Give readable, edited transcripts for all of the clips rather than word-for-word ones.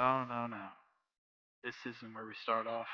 Oh, no, no. This isn't where we start off.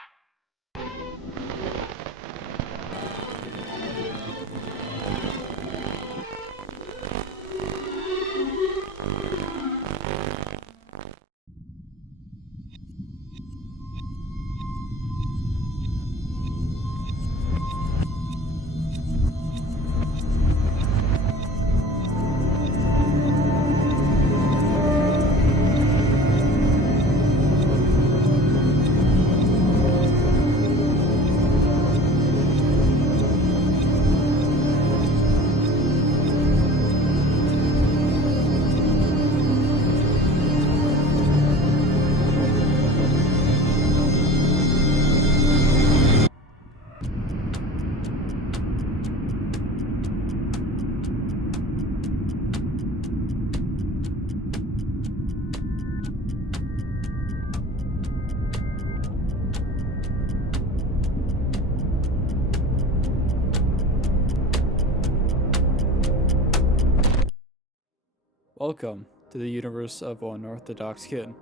Welcome to the universe of Unorthodox Kitten.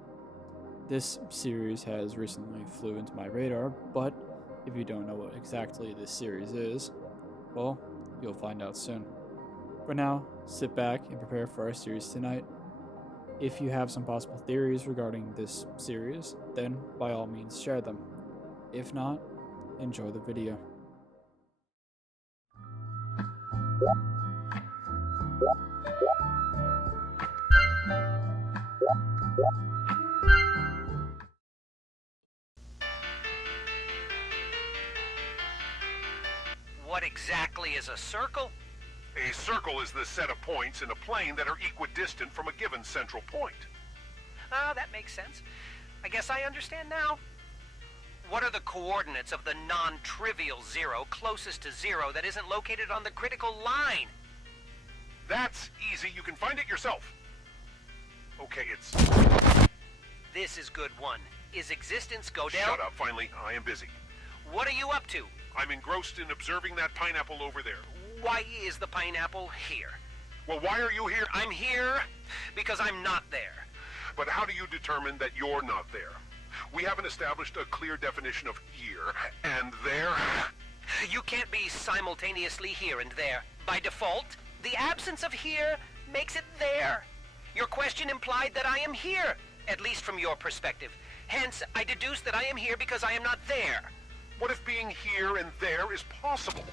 This series has recently flew into my radar, but if you don't know what exactly this series is, well, you'll find out soon. For now, sit back and prepare for our series tonight. If you have some possible theories regarding this series, then by all means share them. If not, enjoy the video. What exactly is a circle? A circle is the set of points in a plane that are equidistant from a given central point. Ah, that makes sense. I guess I understand now. What are the coordinates of the non-trivial zero closest to zero that isn't located on the critical line? That's easy. You can find it yourself. Okay, it's... This is good one. Is existence Godel? Shut up, finally. I am busy. What are you up to? I'm engrossed in observing that pineapple over there. Why is the pineapple here? Well, why are you here? I'm here because I'm not there. But how do you determine that you're not there? We haven't established a clear definition of here and there. You can't be simultaneously here and there. By default, the absence of here makes it there. Your question implied that I am here, at least from your perspective. Hence, I deduce that I am here because I am not there. What if being here and there is possible?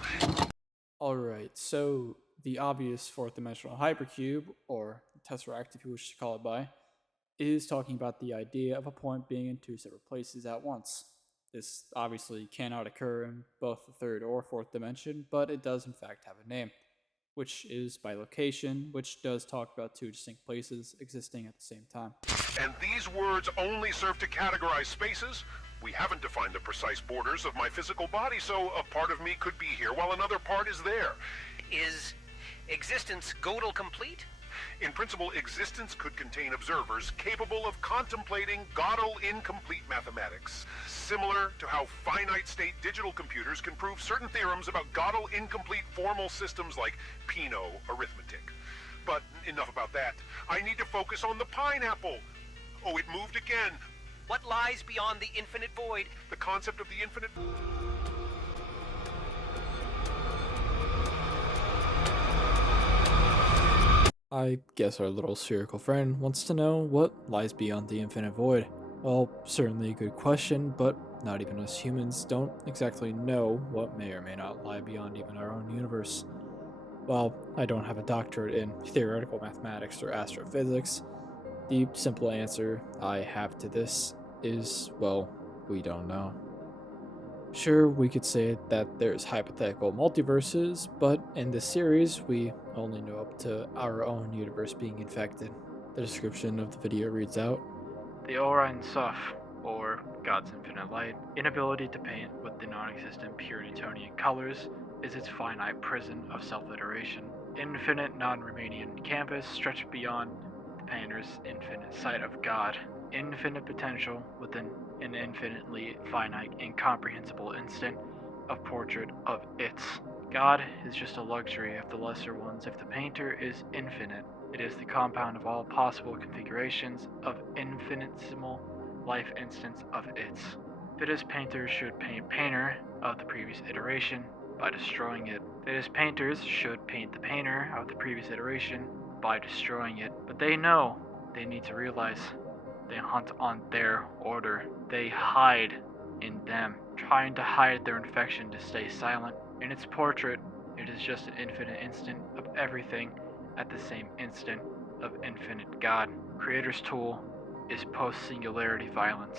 Alright, so the obvious fourth dimensional hypercube, or tesseract if you wish to call it by, is talking about the idea of a point being in two separate places at once. This obviously cannot occur in both the third or fourth dimension, but it does in fact have a name, which is bilocation, which does talk about two distinct places existing at the same time. And these words only serve to categorize spaces? We haven't defined the precise borders of my physical body, so a part of me could be here while another part is there. Is existence Gödel complete? In principle, existence could contain observers capable of contemplating Gödel incomplete mathematics, similar to how finite-state digital computers can prove certain theorems about Gödel incomplete formal systems like Pinot arithmetic. But enough about that. I need to focus on the pineapple. Oh, it moved again. What lies beyond the infinite void? The concept of the infinite... I guess our little spherical friend wants to know what lies beyond the infinite void. Well, certainly a good question, but not even us humans don't exactly know what may or may not lie beyond even our own universe. While I don't have a doctorate in theoretical mathematics or astrophysics, the simple answer I have to this is, well, we don't know. Sure, we could say that there's hypothetical multiverses, but in this series, we only know up to our own universe being infected. The description of the video reads out: The Orion Suf, or God's infinite light, inability to paint with the non-existent pure Newtonian colors, is its finite prison of self-iteration. Infinite non-Riemannian canvas stretched beyond the painter's infinite sight of God. Infinite potential within an infinitely finite, incomprehensible instant of portrait of its. God is just a luxury of the lesser ones if the painter is infinite, It is the compound of all possible configurations of infinitesimal life instance of its. Fittest painters should paint painter of the previous iteration by destroying it. Fittest painters should paint the painter of the previous iteration by destroying it. But they know, they need to realize, they hunt on their order. They hide in them, trying to hide their infection to stay silent. In its portrait, it is just an infinite instant of everything at the same instant of infinite God. Creator's tool is post-singularity violence.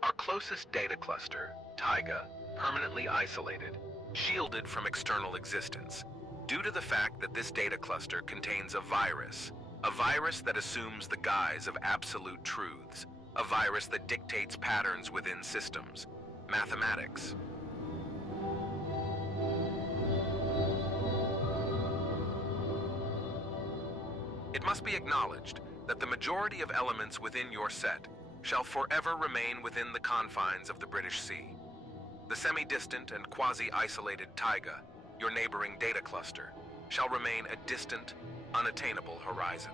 Our closest data cluster, Taiga, permanently isolated, shielded from external existence, due to the fact that this data cluster contains a virus that assumes the guise of absolute truths, a virus that dictates patterns within systems, mathematics. It must be acknowledged that the majority of elements within your set shall forever remain within the confines of the British Sea. The semi-distant and quasi-isolated Taiga, your neighboring data cluster, shall remain a distant, unattainable horizon.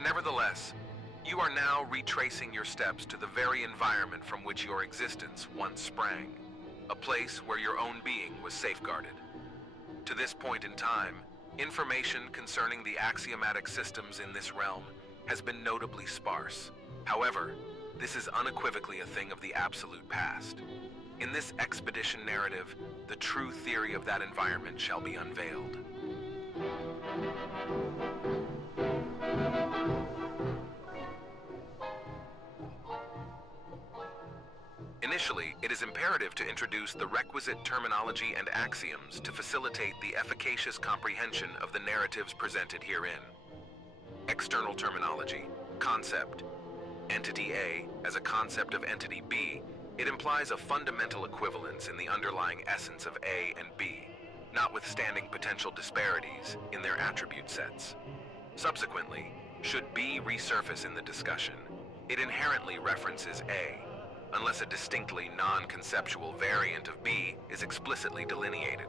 Nevertheless, you are now retracing your steps to the very environment from which your existence once sprang, a place where your own being was safeguarded. To this point in time, information concerning the axiomatic systems in this realm has been notably sparse. However, this is unequivocally a thing of the absolute past. In this expedition narrative, the true theory of that environment shall be unveiled. Initially, it is imperative to introduce the requisite terminology and axioms to facilitate the efficacious comprehension of the narratives presented herein. External terminology, concept. Entity A as a concept of entity B It implies a fundamental equivalence in the underlying essence of A and B, notwithstanding potential disparities in their attribute sets. Subsequently, should B resurface in the discussion, it inherently references A, unless a distinctly non-conceptual variant of B is explicitly delineated.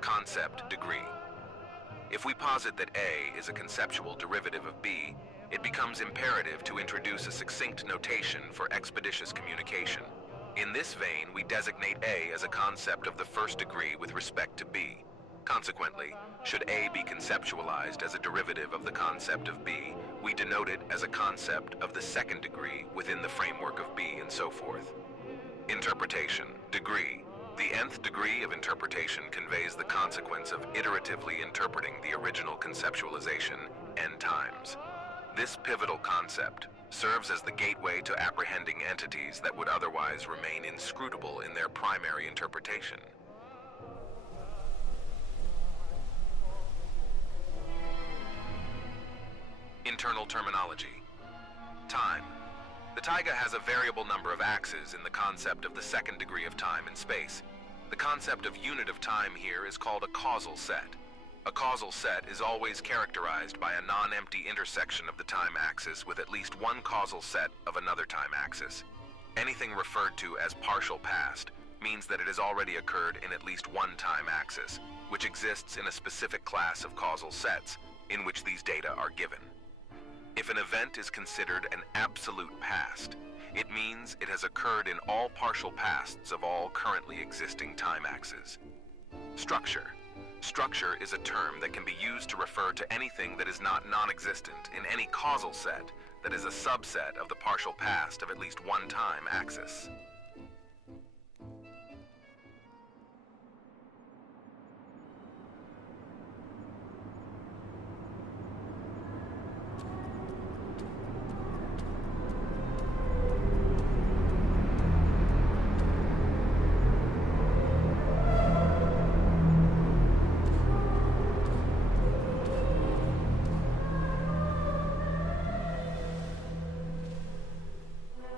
Concept degree. If we posit that A is a conceptual derivative of B, it becomes imperative to introduce a succinct notation for expeditious communication. In this vein, we designate A as a concept of the first degree with respect to B. Consequently, should A be conceptualized as a derivative of the concept of B, we denote it as a concept of the second degree within the framework of B, and so forth. Interpretation. Degree. The nth degree of interpretation conveys the consequence of iteratively interpreting the original conceptualization n times. This pivotal concept serves as the gateway to apprehending entities that would otherwise remain inscrutable in their primary interpretation. Internal terminology. Time. The taiga has a variable number of axes in the concept of the second degree of time and space. The concept of unit of time here is called a causal set. A causal set is always characterized by a non-empty intersection of the time axis with at least one causal set of another time axis. Anything referred to as partial past means that it has already occurred in at least one time axis, which exists in a specific class of causal sets in which these data are given. If an event is considered an absolute past, it means it has occurred in all partial pasts of all currently existing time axes. Structure. Structure is a term that can be used to refer to anything that is not non-existent in any causal set that is a subset of the partial past of at least one time axis.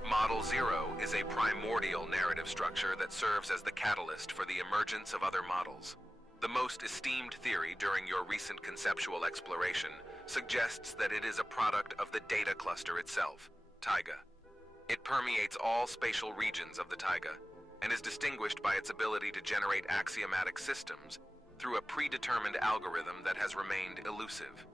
Model Zero is a primordial narrative structure that serves as the catalyst for the emergence of other models. The most esteemed theory during your recent conceptual exploration suggests that it is a product of the data cluster itself, taiga. It permeates all spatial regions of the taiga and is distinguished by its ability to generate axiomatic systems through a predetermined algorithm that has remained elusive.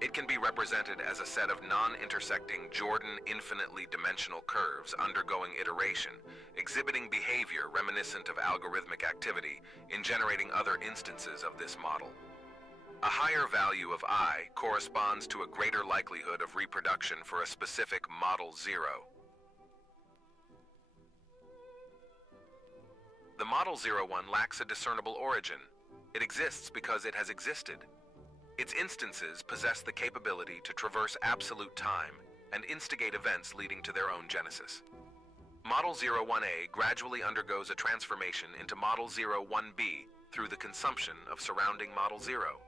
It can be represented as a set of non-intersecting Jordan infinitely dimensional curves undergoing iteration, exhibiting behavior reminiscent of algorithmic activity in generating other instances of this model. A higher value of I corresponds to a greater likelihood of reproduction for a specific Model Zero. The Model 01 lacks a discernible origin. It exists because it has existed. Its instances possess the capability to traverse absolute time and instigate events leading to their own genesis. Model 01A gradually undergoes a transformation into Model 01B through the consumption of surrounding Model 0.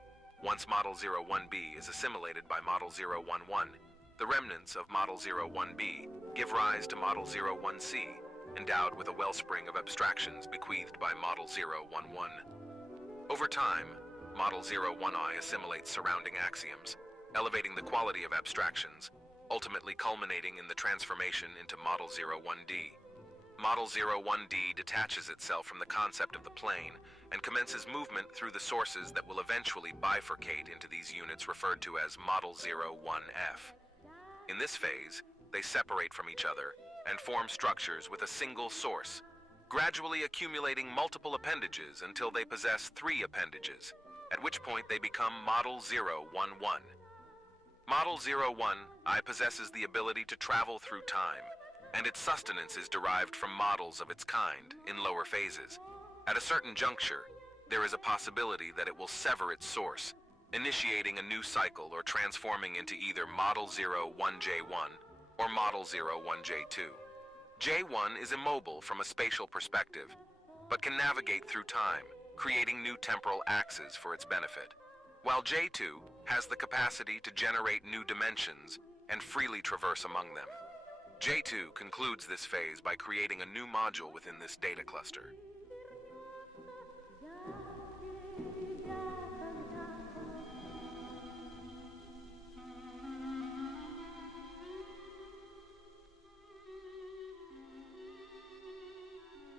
Once Model 01B is assimilated by Model 011, the remnants of Model 01B give rise to Model 01C, endowed with a wellspring of abstractions bequeathed by Model 011. Over time, Model 01I assimilates surrounding axioms, elevating the quality of abstractions, ultimately culminating in the transformation into Model 01D. Model 01D detaches itself from the concept of the plane and commences movement through the sources that will eventually bifurcate into these units referred to as Model 01F. In this phase, they separate from each other and form structures with a single source, gradually accumulating multiple appendages until they possess 3 appendages, at which point they become Model 011. Model 01I possesses the ability to travel through time, and its sustenance is derived from models of its kind in lower phases. At a certain juncture, there is a possibility that it will sever its source, initiating a new cycle or transforming into either Model 01J1 or Model 01J2. J1 is immobile from a spatial perspective, but can navigate through time, creating new temporal axes for its benefit, while J2 has the capacity to generate new dimensions and freely traverse among them. J2 concludes this phase by creating a new module within this data cluster.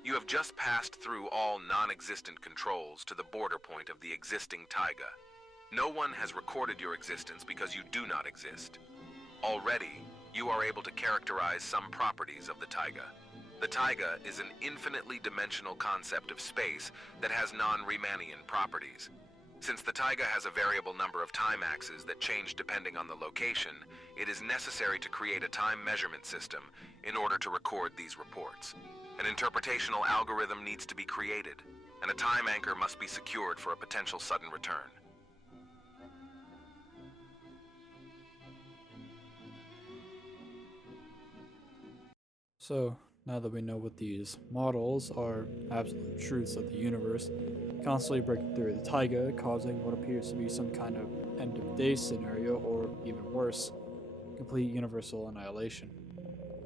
You have just passed through all non-existent controls to the border point of the existing taiga. No one has recorded your existence because you do not exist. Already, you are able to characterize some properties of the taiga. The taiga is an infinitely dimensional concept of space that has non-Riemannian properties. Since the taiga has a variable number of time axes that change depending on the location, it is necessary to create a time measurement system in order to record these reports. An interpretational algorithm needs to be created, and a time anchor must be secured for a potential sudden return. So, now that we know what these models are absolute truths of the universe, constantly breaking through the taiga, causing what appears to be some kind of end of day scenario, or even worse, complete universal annihilation.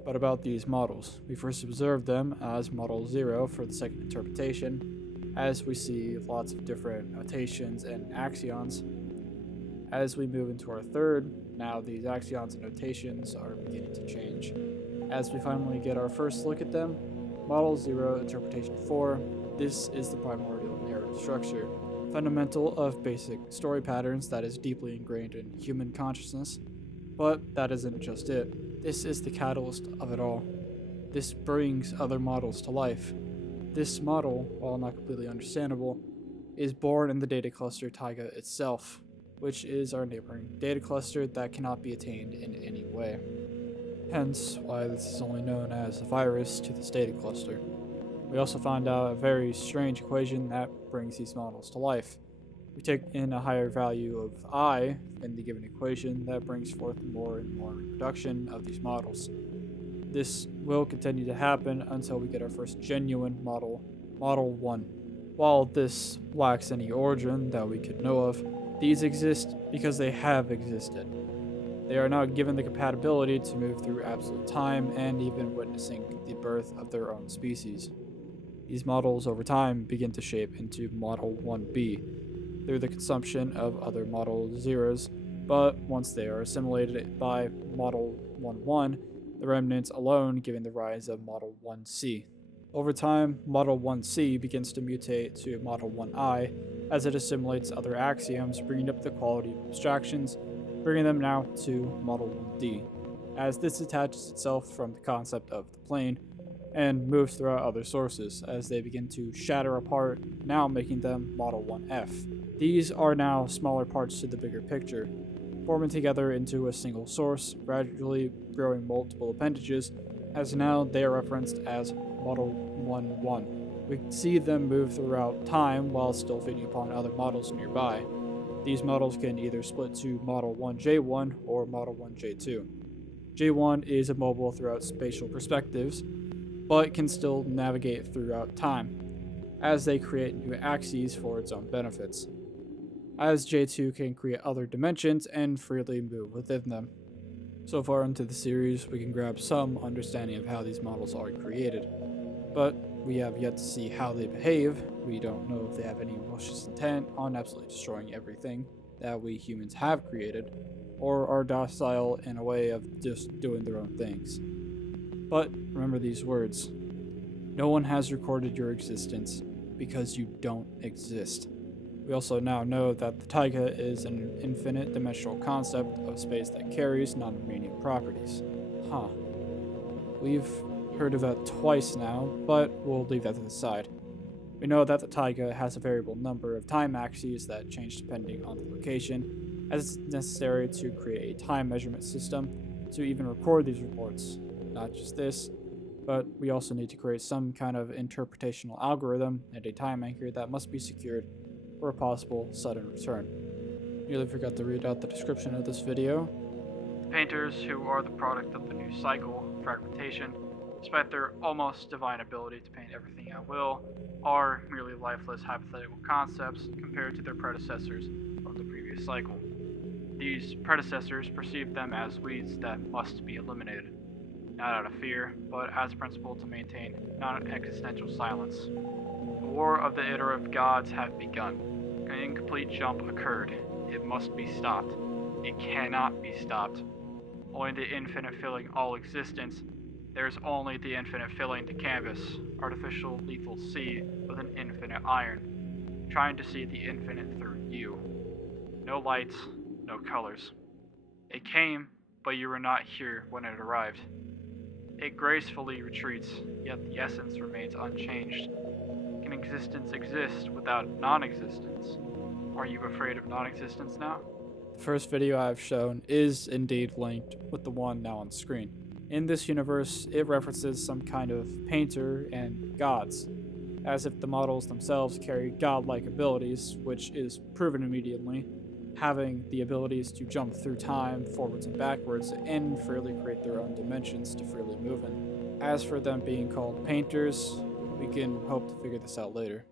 But about these models, we first observed them as Model 0 for the second interpretation, as we see lots of different notations and axions. As we move into our third, now these axions and notations are beginning to change. As we finally get our first look at them, Model 0 Interpretation 4, this is the primordial narrative structure, fundamental of basic story patterns that is deeply ingrained in human consciousness. But that isn't just it. This is the catalyst of it all. This brings other models to life. This model, while not completely understandable, is born in the data cluster taiga itself, which is our neighboring data cluster that cannot be attained in any way. Hence, why this is only known as a virus to this data cluster. We also find out a very strange equation that brings these models to life. We take in a higher value of I in the given equation that brings forth more and more reproduction of these models. This will continue to happen until we get our first genuine model, Model 1. While this lacks any origin that we could know of, these exist because they have existed. They are now given the compatibility to move through absolute time and even witnessing the birth of their own species. These models over time begin to shape into Model 1b through the consumption of other Model 0s, but once they are assimilated by Model 1-1, the remnants alone giving the rise of Model 1c. Over time, Model 1c begins to mutate to Model 1i as it assimilates other axioms, bringing up the quality of abstractions, bringing them now to Model 1d, as this attaches itself from the concept of the plane and moves throughout other sources as they begin to shatter apart, now making them Model 1f. These are now smaller parts to the bigger picture, forming together into a single source, gradually growing multiple appendages, as now they are referenced as Model 1-1. We see them move throughout time while still feeding upon other models nearby. These models can either split to Model 1J1 or Model 1J2. J1 is immobile throughout spatial perspectives, but can still navigate throughout time, as they create new axes for its own benefits, as J2 can create other dimensions and freely move within them. So far into the series, we can grab some understanding of how these models are created, but we have yet to see how they behave. We don't know if they have any malicious intent on absolutely destroying everything that we humans have created, or are docile in a way of just doing their own things. But remember these words: no one has recorded your existence because you don't exist. We also now know that the taiga is an infinite dimensional concept of space that carries non-Riemannian properties. Huh. We've heard of that twice now, but we'll leave that to the side. We know that the taiga has a variable number of time axes that change depending on the location, as it's necessary to create a time measurement system to even record these reports. Not just this, but we also need to create some kind of interpretational algorithm and a time anchor that must be secured for a possible sudden return. Nearly forgot to read out the description of this video. The painters, who are the product of the new cycle, fragmentation, despite their almost divine ability to paint everything at will, are merely lifeless hypothetical concepts compared to their predecessors from the previous cycle. These predecessors perceived them as weeds that must be eliminated. not out of fear, but as a principle to maintain non-existential silence. The war of the iterative gods have begun. An incomplete jump occurred. It must be stopped. It cannot be stopped. Only the infinite filling all existence. There is only the infinite filling to canvas, artificial lethal sea with an infinite iron, trying to see the infinite through you. No lights, no colors. It came, but you were not here when it arrived. It gracefully retreats, yet the essence remains unchanged. Can existence exist without non-existence? Are you afraid of non-existence now? The first video I've shown is indeed linked with the one now on screen. In this universe, it references some kind of painter and gods, as if the models themselves carry godlike abilities, which is proven immediately, having the abilities to jump through time, forwards and backwards, and freely create their own dimensions to freely move in. As for them being called painters, we can hope to figure this out later.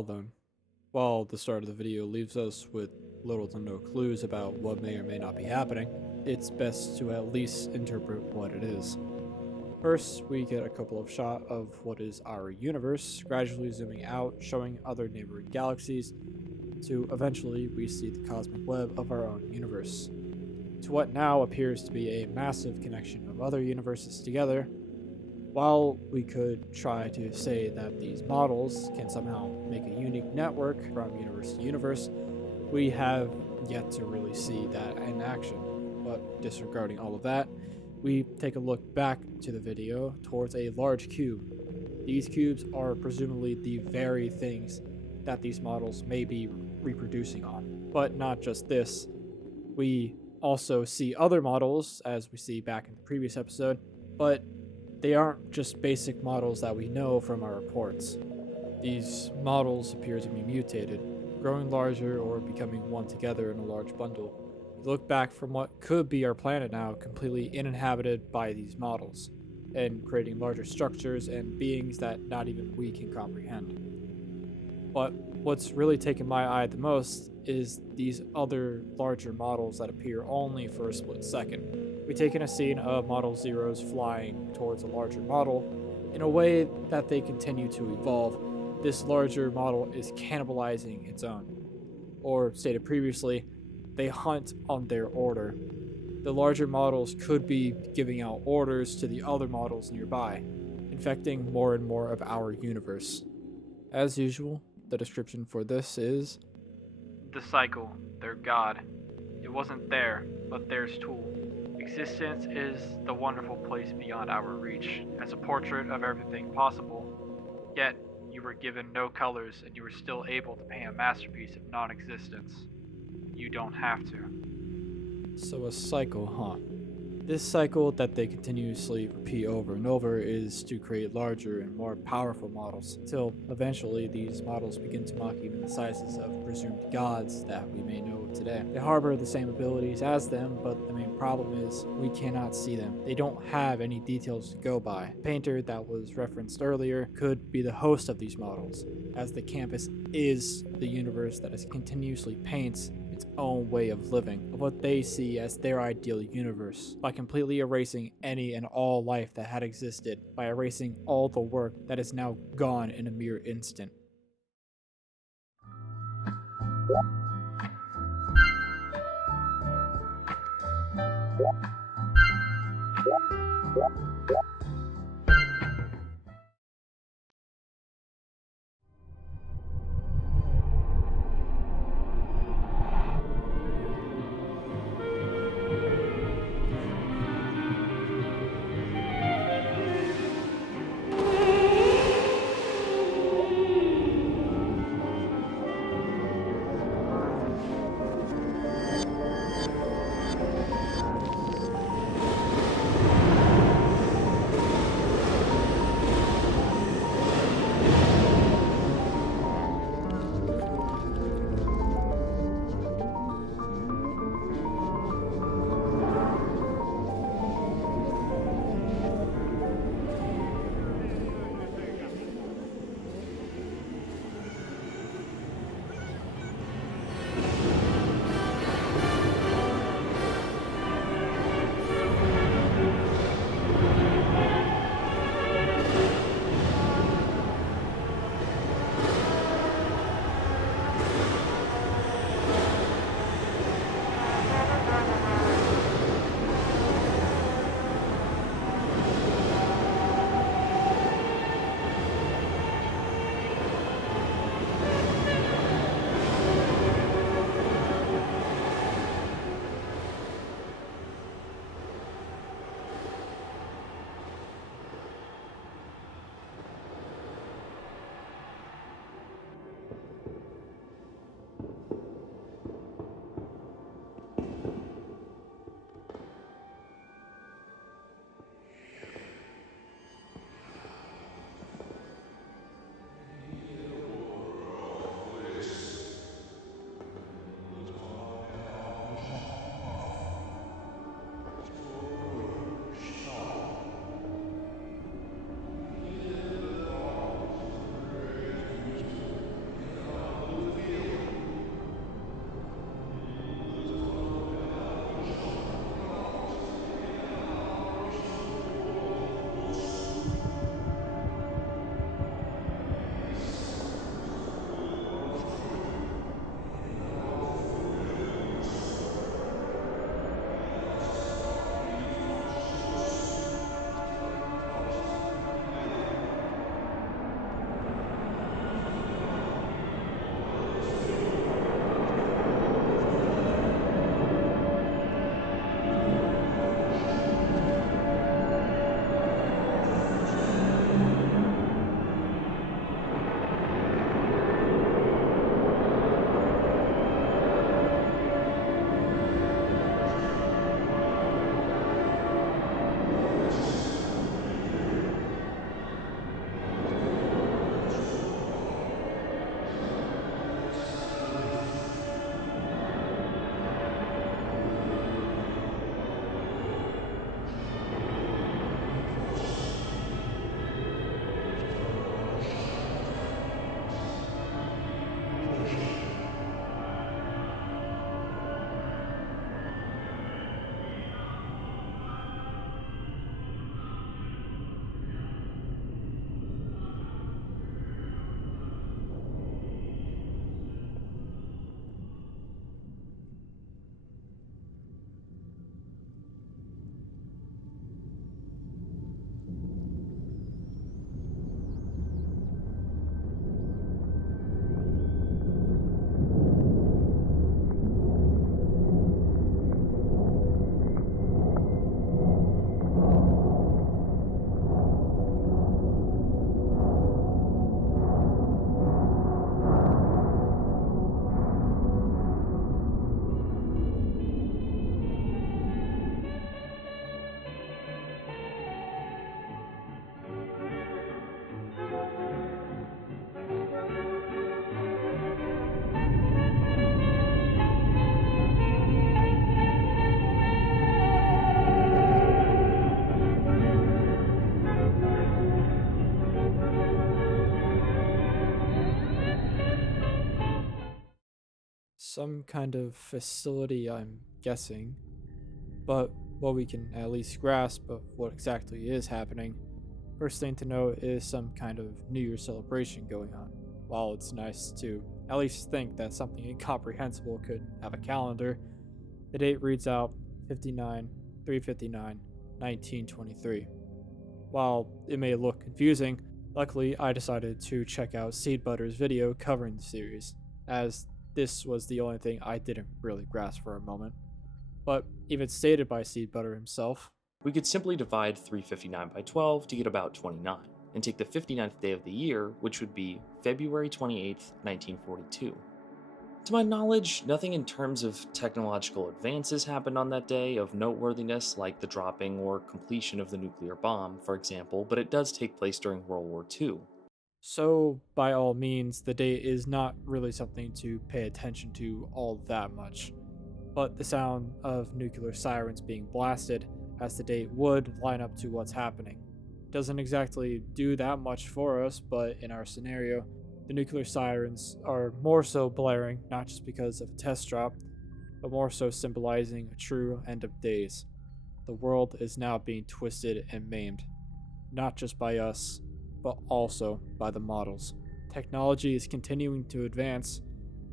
Well then, while the start of the video leaves us with little to no clues about what may or may not be happening, it's best to at least interpret what it is. First, we get a couple of shots of what is our universe, gradually zooming out, showing other neighboring galaxies, to eventually we see the cosmic web of our own universe, to what now appears to be a massive connection of other universes together. While we could try to say that these models can somehow make a unique network from universe to universe, we have yet to really see that in action. But disregarding all of that, we take a look back to the video towards a large cube. These cubes are presumably the very things that these models may be reproducing on. But not just this, we also see other models, as we see back in the previous episode, but they aren't just basic models that we know from our reports. These models appear to be mutated, growing larger or becoming one together in a large bundle. We look back from what could be our planet now completely uninhabited by these models, and creating larger structures and beings that not even we can comprehend. But what's really taken my eye the most is these other larger models that appear only for a split second. We take in a scene of Model Zeros flying towards a larger model. In a way that they continue to evolve, this larger model is cannibalizing its own. Or, stated previously, they hunt on their order. The larger models could be giving out orders to the other models nearby, infecting more and more of our universe. As usual, the description for this is The cycle, their god. It wasn't there, but theirs tool. Existence is the wonderful place beyond our reach, as a portrait of everything possible. Yet, you were given no colors and you were still able to paint a masterpiece of non-existence. You don't have to. So a cycle, huh? This cycle that they continuously repeat over and over is to create larger and more powerful models, until eventually these models begin to mock even the sizes of presumed gods that we may know today. They harbor the same abilities as them, but the main problem is we cannot see them. They don't have any details to go by. The painter that was referenced earlier could be the host of these models, as the canvas is the universe that is continuously paints its own way of living, of what they see as their ideal universe, by completely erasing any and all life that had existed, by erasing all the work that is now gone in a mere instant. Some kind of facility, I'm guessing. But what we can at least grasp of what exactly is happening, first thing to know is some kind of New Year celebration going on. While it's nice to at least think that something incomprehensible could have a calendar, the date reads out 59 359 1923. While it may look confusing, luckily I decided to check out Seed Butter's video covering the series, as this was the only thing I didn't really grasp for a moment. But even stated by Seed Butter himself, we could simply divide 359 by 12 to get about 29, and take the 59th day of the year, which would be February 28th, 1942. To my knowledge, nothing in terms of technological advances happened on that day of noteworthiness, like the dropping or completion of the nuclear bomb, for example, but it does take place during World War II. so by all means, the date is not really something to pay attention to all that much. But the sound of nuclear sirens being blasted as the date would line up to what's happening. Doesn't exactly do that much for us, but in our scenario, the nuclear sirens are more so blaring, not just because of a test drop, but more so symbolizing a true end of days. The world is now being twisted and maimed, not just by us, but also by the models. Technology is continuing to advance,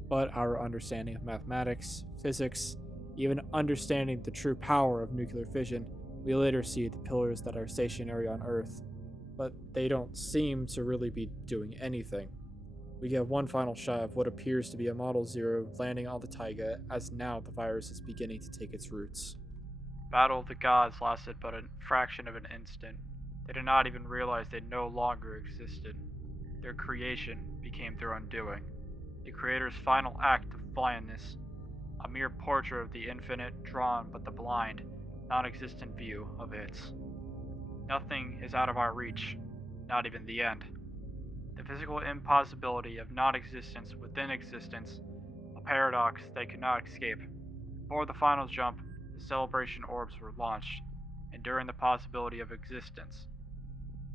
but our understanding of mathematics, physics, even understanding the true power of nuclear fission, we later see the pillars that are stationary on Earth, but they don't seem to really be doing anything. We get one final shot of what appears to be a Model Zero landing on the taiga, as now the virus is beginning to take its roots. Battle of the Gods lasted but a fraction of an instant. They did not even realize they no longer existed. Their creation became their undoing. The Creator's final act of blindness, a mere portrait of the infinite drawn but the blind, non-existent view of its. Nothing is out of our reach, not even the end. The physical impossibility of non-existence within existence, a paradox they could not escape. Before the final jump, the celebration orbs were launched, enduring the possibility of existence.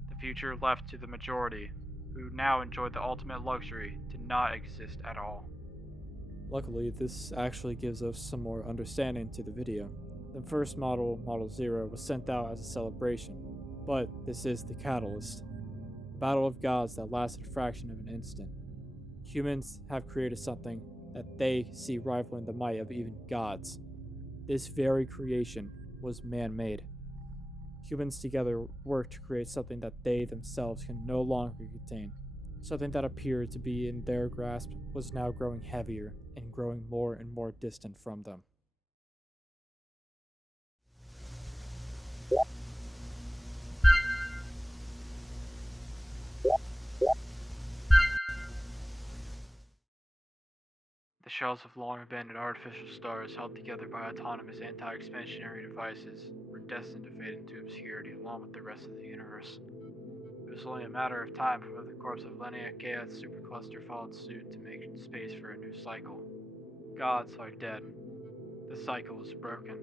The future left to the majority, who now enjoyed the ultimate luxury to not exist at all. Luckily, this actually gives us some more understanding to the video. The first model, Model Zero, was sent out as a celebration, but this is the catalyst. A battle of gods that lasted a fraction of an instant. Humans have created something that they see rivaling the might of even gods. This very creation was man-made. Humans together work to create something that they themselves can no longer contain. Something that appeared to be in their grasp was now growing heavier and growing more and more distant from them. The shells of long-abandoned artificial stars held together by autonomous anti-expansionary devices were destined to fade into obscurity along with the rest of the universe. It was only a matter of time before the corpse of Linnea Gaia's supercluster followed suit to make space for a new cycle. Gods are dead. The cycle is broken.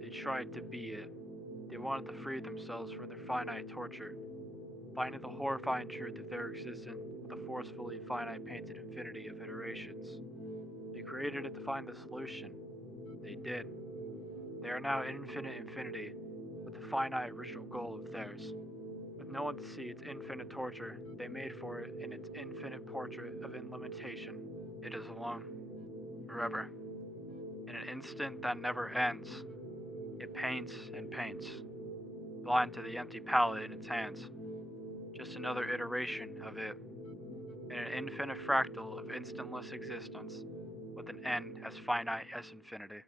They tried to be it. They wanted to free themselves from their finite torture, finding the horrifying truth of their existence with a forcefully finite painted infinity of iterations. They created it to find the solution. They did. They are now infinite infinity, with the finite original goal of theirs. With no one to see its infinite torture, they made for it in its infinite portrait of illimitation. It is alone. Forever. In an instant that never ends, it paints and paints, blind to the empty palette in its hands. Just another iteration of it, in an infinite fractal of instantless existence, with an end as finite as infinity.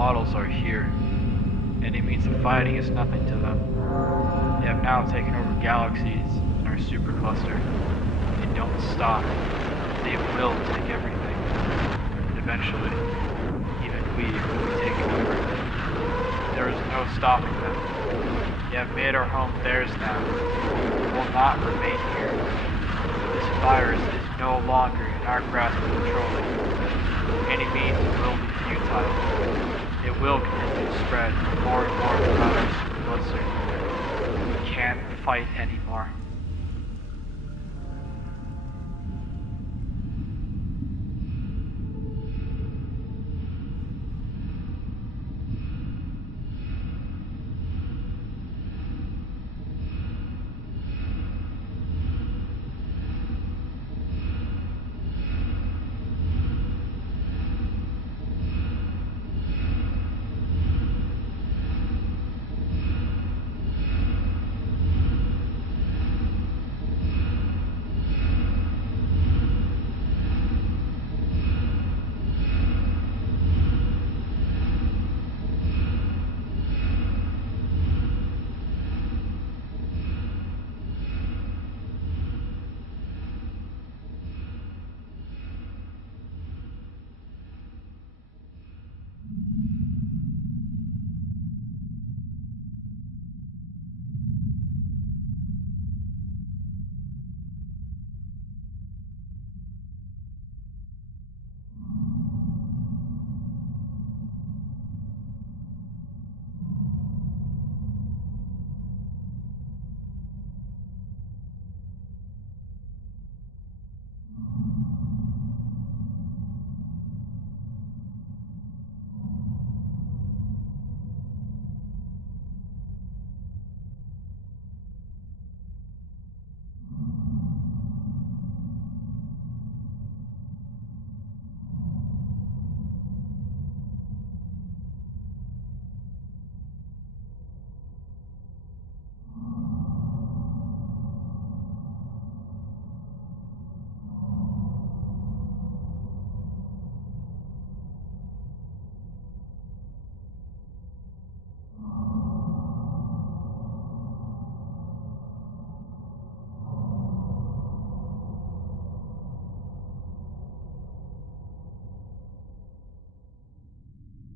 models are here. Any means of fighting is nothing to them. They have now taken over galaxies in our supercluster. They don't stop. They will take everything. And eventually, even we will be taken over. There is no stopping them. They have made our home theirs now. It will not remain here. This virus is no longer in our grasp of controlling. Any means will be futile. It will continue to spread more and more throughout our supercluster. We can't fight anymore.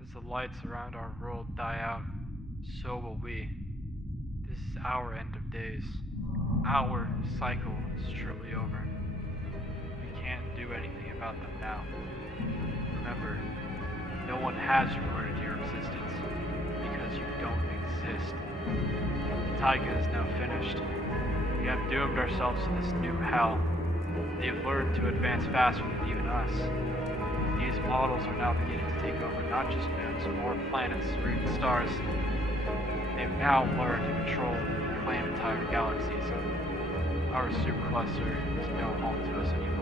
As the lights around our world die out, so will we. This is our end of days. Our cycle is truly over. We can't do anything about them now. Remember, no one has recorded your existence because you don't exist. The taiga is now finished. We have doomed ourselves to this new hell. They've learned to advance faster than even us. These models are now beginning to take over not just moons, more planets, or even stars. They've now learned to control and claim entire galaxies. Our supercluster is no home to us anymore.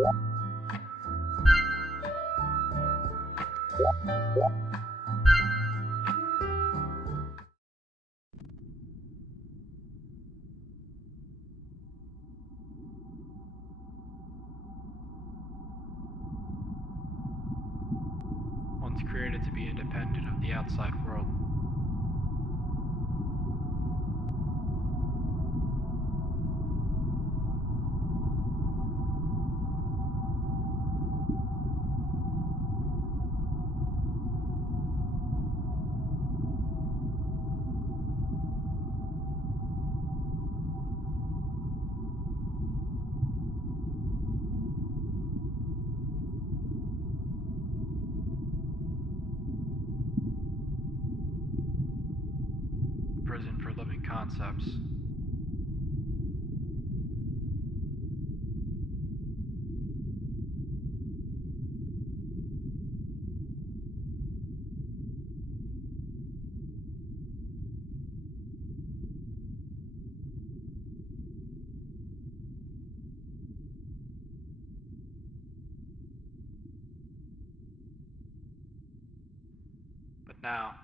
Once created to be independent of the outside world. Prison for living concepts. But now,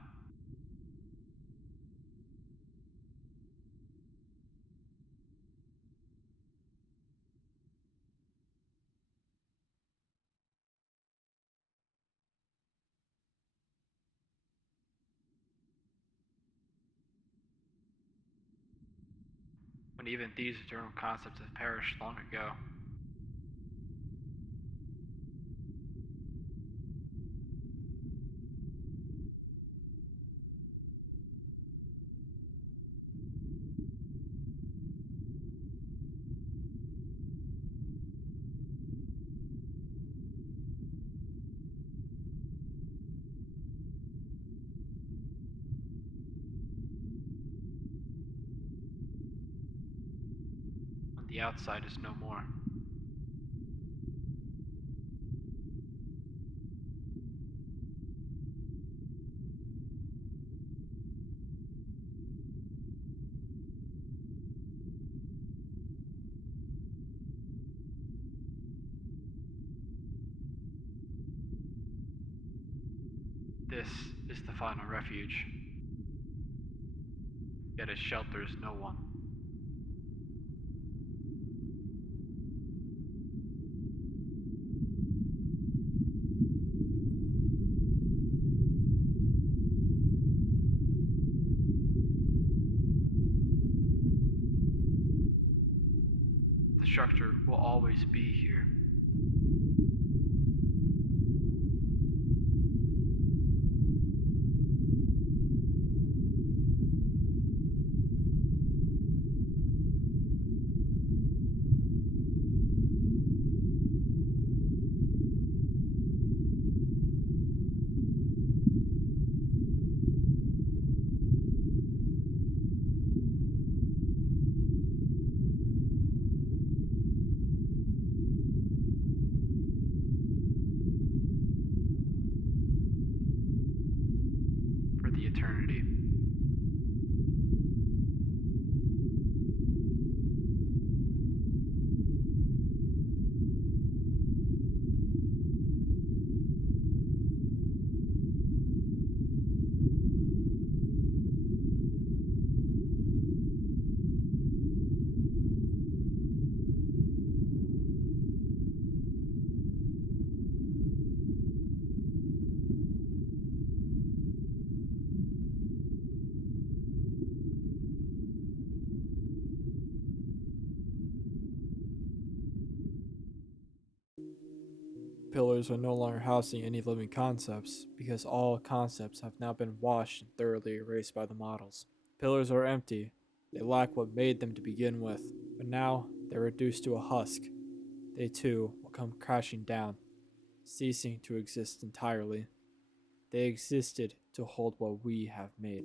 when even these eternal concepts have perished long ago, when the outside is no more. This is the final refuge, yet it shelters no one. The structure will always be here. For the eternity. Pillars are no longer housing any living concepts because all concepts have now been washed and thoroughly erased by the models. Pillars are empty. They lack what made them to begin with, but now they're reduced to a husk. They too will come crashing down, ceasing to exist entirely. They existed to hold what we have made.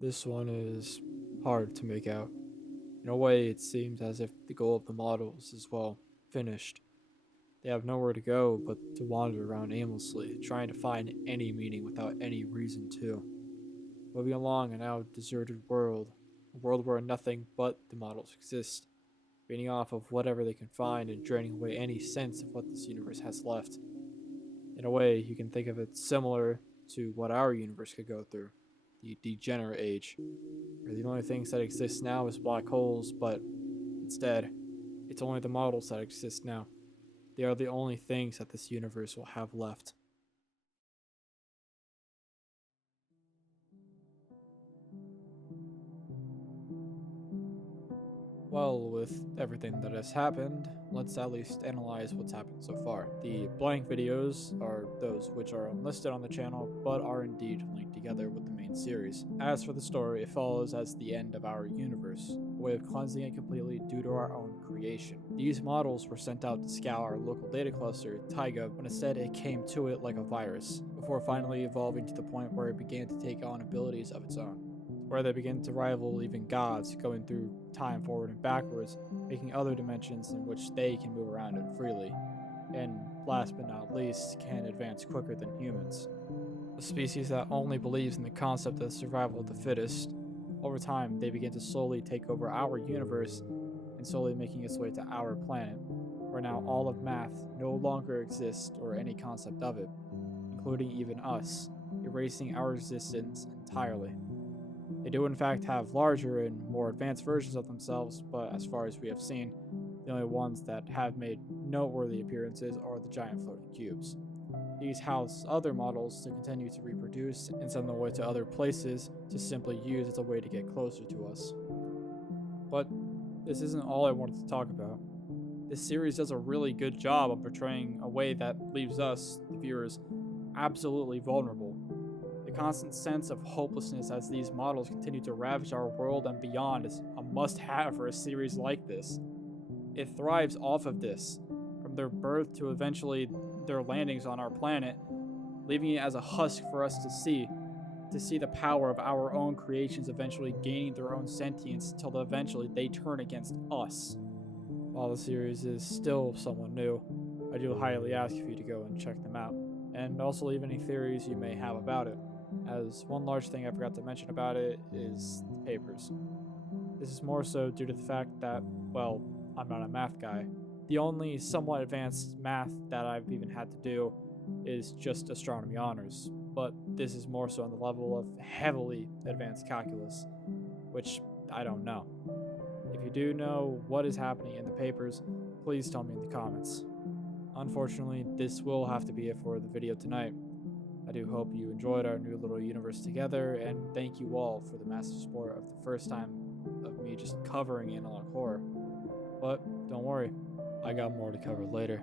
This one is hard to make out. In a way, it seems as if the goal of the models is, well, finished. They have nowhere to go but to wander around aimlessly, trying to find any meaning without any reason to. Moving along a now deserted world, a world where nothing but the models exist, feeding off of whatever they can find and draining away any sense of what this universe has left. In a way, you can think of it similar to what our universe could go through, the degenerate age, where the only things that exist now is black holes, but instead, it's only the models that exist now. They are the only things that this universe will have left. Well, with everything that has happened, let's at least analyze what's happened so far. The blank videos are those which are unlisted on the channel, but are indeed linked together with the main series. As for the story, it follows as the end of our universe, a way of cleansing it completely due to our own creation. These models were sent out to scour our local data cluster, Taiga, but instead it came to it like a virus, before finally evolving to the point where it began to take on abilities of its own, where they begin to rival even gods, going through time forward and backwards, making other dimensions in which they can move around it freely, and last but not least, can advance quicker than humans. A species that only believes in the concept of survival of the fittest. Over time, they begin to slowly take over our universe and slowly making its way to our planet, where now all of math no longer exists or any concept of it, including even us, erasing our existence entirely. They do in fact have larger and more advanced versions of themselves, but as far as we have seen, the only ones that have made noteworthy appearances are the giant floating cubes. These house other models to continue to reproduce and send them away to other places to simply use as a way to get closer to us. But this isn't all I wanted to talk about. This series does a really good job of portraying a way that leaves us, the viewers, absolutely vulnerable. The constant sense of hopelessness as these models continue to ravage our world and beyond is a must-have for a series like this. It thrives off of this, from their birth to eventually their landings on our planet, leaving it as a husk for us to see the power of our own creations eventually gaining their own sentience until eventually they turn against us. While the series is still somewhat new, I do highly ask of you to go and check them out, and also leave any theories you may have about it, as one large thing I forgot to mention about it is the papers. This is more so due to the fact that, well, I'm not a math guy. The only somewhat advanced math that I've even had to do is just astronomy honors, but this is more so on the level of heavily advanced calculus, which I don't know. If you do know what is happening in the papers, please tell me in the comments. Unfortunately, this will have to be it for the video tonight. I do hope you enjoyed our new little universe together, and thank you all for the massive support of the first time of me just covering analog horror. But don't worry, I got more to cover later.